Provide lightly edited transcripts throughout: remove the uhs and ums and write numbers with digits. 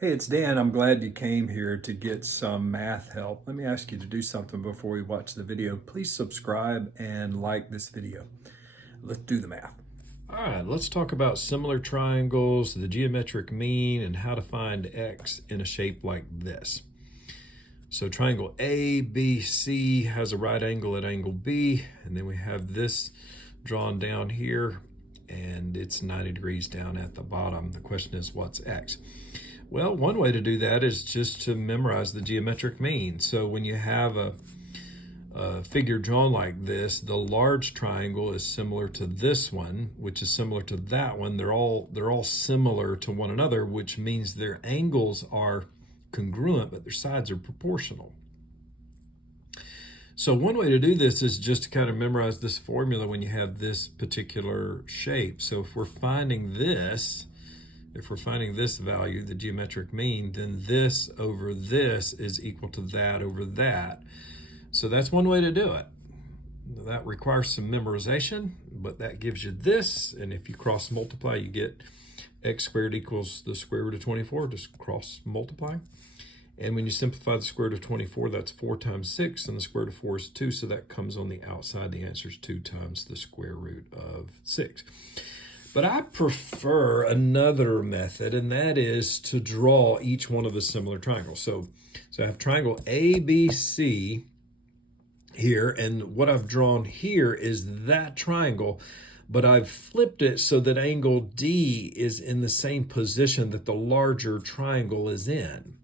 Hey, it's Dan. I'm glad you came here to get some math help. Let me ask you to do something before we watch the video. Please subscribe and like this video. Let's do the math. All right, let's talk about similar triangles, the geometric mean, and how to find x in a shape like this. So triangle ABC has a right angle at angle B, and then we have this drawn down here, and it's 90 degrees down at the bottom. The question is, what's x? Well, one way to do that is just to memorize the geometric mean. So when you have a figure drawn like this, the large triangle is similar to this one, which is similar to that one. They're all similar to one another, which means their angles are congruent, but their sides are proportional. So one way to do this is just to kind of memorize this formula when you have this particular shape. So if we're finding this value, the geometric mean, then this over this is equal to that over that. So that's one way to do it. That requires some memorization, but that gives you this. And if you cross multiply, you get x squared equals the square root of 24. Just cross multiply. And when you simplify the square root of 24, that's 4 times 6, and the square root of 4 is 2, so that comes on the outside. The answer is 2 times the square root of 6. But I prefer another method, and that is to draw each one of the similar triangles. So I have triangle ABC here, and what I've drawn here is that triangle, but I've flipped it so that angle D is in the same position that the larger triangle is in.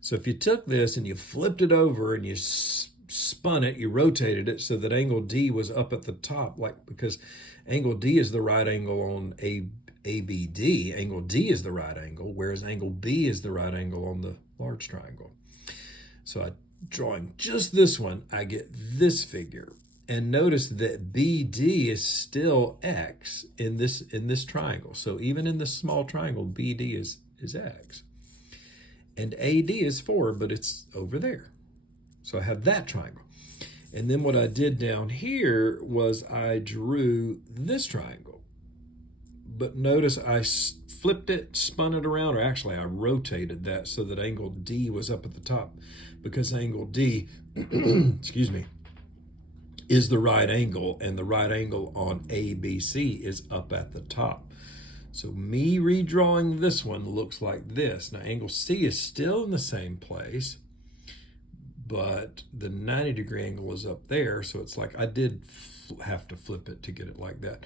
So if you took this and you flipped it over and you spun it, you rotated it so that angle D was up at the top, because angle D is the right angle on ABD, angle D is the right angle, whereas angle B is the right angle on the large triangle. So drawing just this one, I get this figure. And notice that BD is still x in this triangle. So even in this small triangle, BD is x. And AD is 4, but it's over there. So I have that triangle. And then what I did down here was I drew this triangle. But notice I flipped it, spun it around, or actually I rotated that so that angle D was up at the top, because angle D, excuse me, is the right angle, and the right angle on ABC is up at the top. So me redrawing this one looks like this. Now angle C is still in the same place, but the 90-degree angle is up there, so it's like I did have to flip it to get it like that.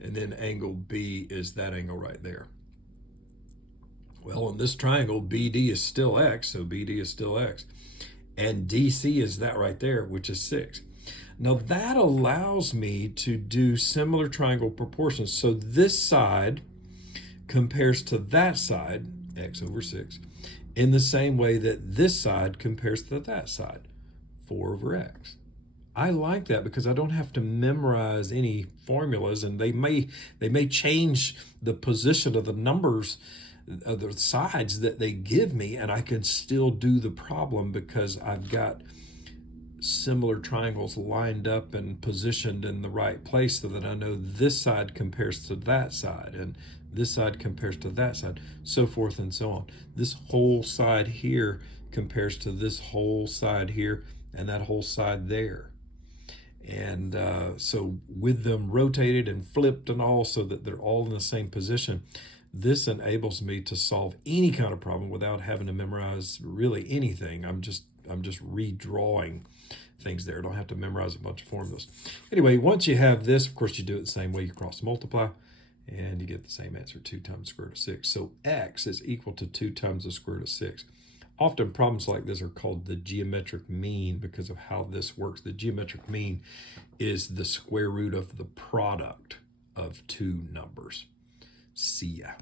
And then angle B is that angle right there. Well, in this triangle, BD is still x, so BD is still x. And DC is that right there, which is 6. Now that allows me to do similar triangle proportions. So this side compares to that side, x over 6, in the same way that this side compares to that side, 4 over x. I like that because I don't have to memorize any formulas, and they may change the position of the numbers of the sides that they give me, and I can still do the problem because I've got similar triangles lined up and positioned in the right place so that I know this side compares to that side and this side compares to that side, so forth and so on. This whole side here compares to this whole side here and that whole side there. And so with them rotated and flipped and all so that they're all in the same position, this enables me to solve any kind of problem without having to memorize really anything. I'm just redrawing things there. I don't have to memorize a bunch of formulas. Anyway, once you have this, of course, you do it the same way. You cross multiply, and you get the same answer, 2 times the square root of 6. So x is equal to 2 times the square root of 6. Often problems like this are called the geometric mean because of how this works. The geometric mean is the square root of the product of two numbers. See ya.